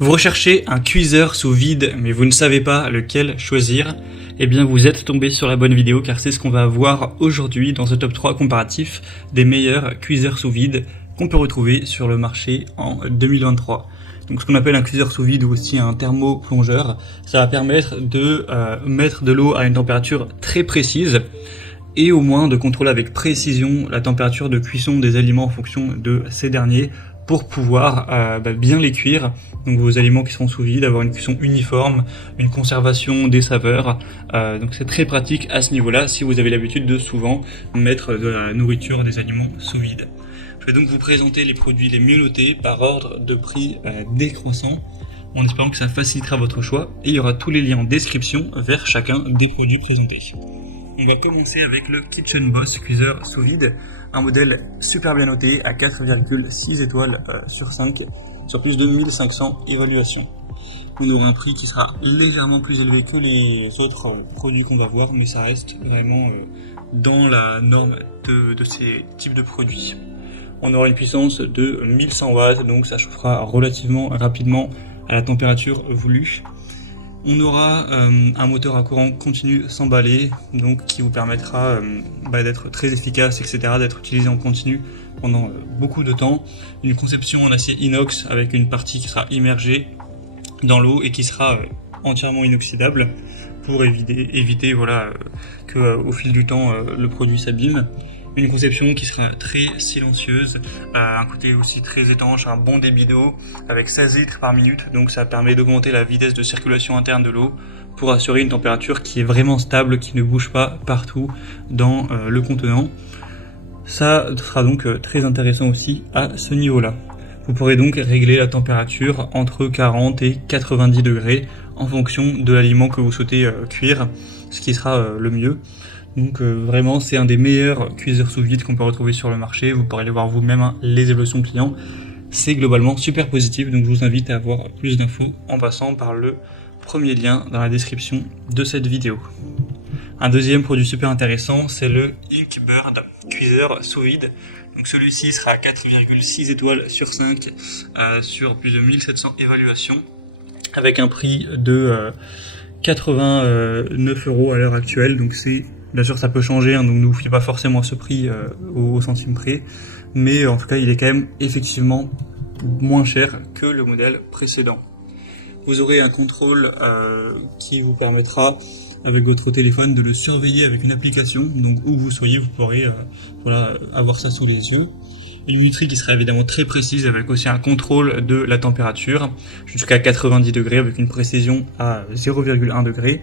Vous recherchez un cuiseur sous vide, mais vous ne savez pas lequel choisir? Eh bien, vous êtes tombé sur la bonne vidéo, car c'est ce qu'on va voir aujourd'hui dans ce top 3 comparatif des meilleurs cuiseurs sous vide qu'on peut retrouver sur le marché en 2023. Donc, ce qu'on appelle un cuiseur sous vide ou aussi un thermoplongeur, ça va permettre de mettre de l'eau à une température très précise et au moins de contrôler avec précision la température de cuisson des aliments en fonction de ces derniers, pour pouvoir bien les cuire, donc vos aliments qui seront sous vide, avoir une cuisson uniforme, une conservation des saveurs, donc c'est très pratique à ce niveau-là si vous avez l'habitude de souvent mettre de la nourriture, des aliments sous vide. Je vais donc vous présenter les produits les mieux notés par ordre de prix décroissant, en espérant que ça facilitera votre choix, et il y aura tous les liens en description vers chacun des produits présentés. On va commencer avec le Kitchen Boss cuiseur sous vide, un modèle super bien noté à 4,6 étoiles sur 5, sur plus de 1500 évaluations. On aura un prix qui sera légèrement plus élevé que les autres produits qu'on va voir, mais ça reste vraiment dans la norme de ces types de produits. On aura une puissance de 1100 watts, donc ça chauffera relativement rapidement à la température voulue. On aura un moteur à courant continu sans balai, donc qui vous permettra d'être très efficace, etc., d'être utilisé en continu pendant beaucoup de temps. Une conception en acier inox avec une partie qui sera immergée dans l'eau et qui sera entièrement inoxydable pour éviter que au fil du temps le produit s'abîme. Une conception qui sera très silencieuse, un côté aussi très étanche, un bon débit d'eau avec 16 litres par minute, donc ça permet d'augmenter la vitesse de circulation interne de l'eau pour assurer une température qui est vraiment stable, qui ne bouge pas partout dans le contenant. Ça sera donc très intéressant aussi à ce niveau-là. Vous pourrez donc régler la température entre 40 et 90 degrés en fonction de l'aliment que vous souhaitez cuire, ce qui sera le mieux. Donc vraiment c'est un des meilleurs cuiseurs sous vide qu'on peut retrouver sur le marché. Vous pourrez aller voir vous-même les évaluations clients. C'est globalement super positif, donc je vous invite à avoir plus d'infos en passant par le premier lien dans la description de cette vidéo. Un deuxième produit super intéressant, c'est le Inkbird cuiseur sous vide. Donc celui-ci sera à 4,6 étoiles sur 5 sur plus de 1700 évaluations, avec un prix de 89 € à l'heure actuelle. Donc c'est, bien sûr ça peut changer, donc ne vous fiez pas forcément à ce prix au centime près, mais en tout cas il est quand même effectivement moins cher que le modèle précédent. Vous aurez un contrôle qui vous permettra avec votre téléphone de le surveiller avec une application, donc où vous soyez vous pourrez avoir ça sous les yeux. Une minuterie qui sera évidemment très précise avec aussi un contrôle de la température jusqu'à 90 degrés avec une précision à 0,1 degré.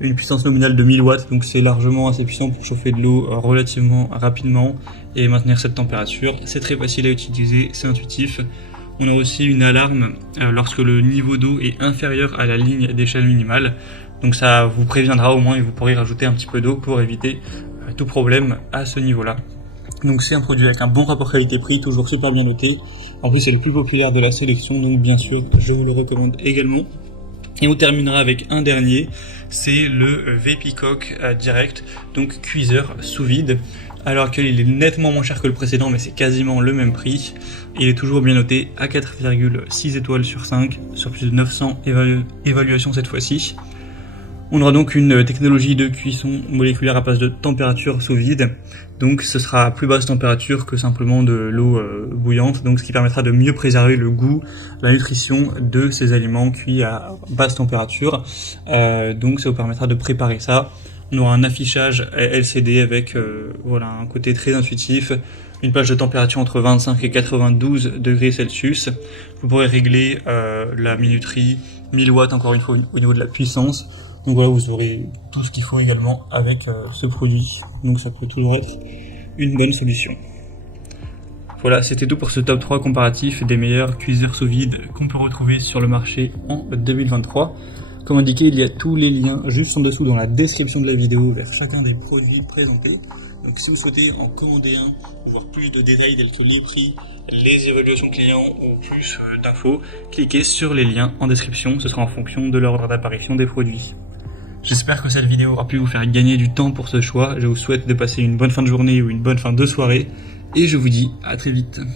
Une puissance nominale de 1000 watts, donc c'est largement assez puissant pour chauffer de l'eau relativement rapidement et maintenir cette température. C'est très facile à utiliser, c'est intuitif. On a aussi une alarme lorsque le niveau d'eau est inférieur à la ligne d'échelle minimale. Donc ça vous préviendra au moins et vous pourrez rajouter un petit peu d'eau pour éviter tout problème à ce niveau-là. Donc c'est un produit avec un bon rapport qualité-prix, toujours super bien noté. En plus c'est le plus populaire de la sélection, donc bien sûr je vous le recommande également. Et on terminera avec un dernier, c'est le Vapicock Direct, donc cuiseur sous vide. À l'heure actuelle, il est nettement moins cher que le précédent, mais c'est quasiment le même prix. Il est toujours bien noté à 4,6 étoiles sur 5, sur plus de 900 évaluations cette fois-ci. On aura donc une technologie de cuisson moléculaire à base de température sous vide. Donc ce sera à plus basse température que simplement de l'eau bouillante, donc ce qui permettra de mieux préserver le goût, la nutrition de ces aliments cuits à basse température. Donc ça vous permettra de préparer ça. On aura un affichage LCD avec un côté très intuitif, une plage de température entre 25 et 92 degrés Celsius. Vous pourrez régler la minuterie, 1000 watts encore une fois au niveau de la puissance. Donc voilà, vous aurez tout ce qu'il faut également avec ce produit. Donc ça peut toujours être une bonne solution. Voilà, c'était tout pour ce top 3 comparatif des meilleurs cuiseurs sous vide qu'on peut retrouver sur le marché en 2023. Comme indiqué, il y a tous les liens juste en dessous dans la description de la vidéo vers chacun des produits présentés. Donc si vous souhaitez en commander un ou voir plus de détails tels que les prix, les évaluations clients ou plus d'infos, cliquez sur les liens en description, ce sera en fonction de l'ordre d'apparition des produits. J'espère que cette vidéo aura pu vous faire gagner du temps pour ce choix. Je vous souhaite de passer une bonne fin de journée ou une bonne fin de soirée et je vous dis à très vite.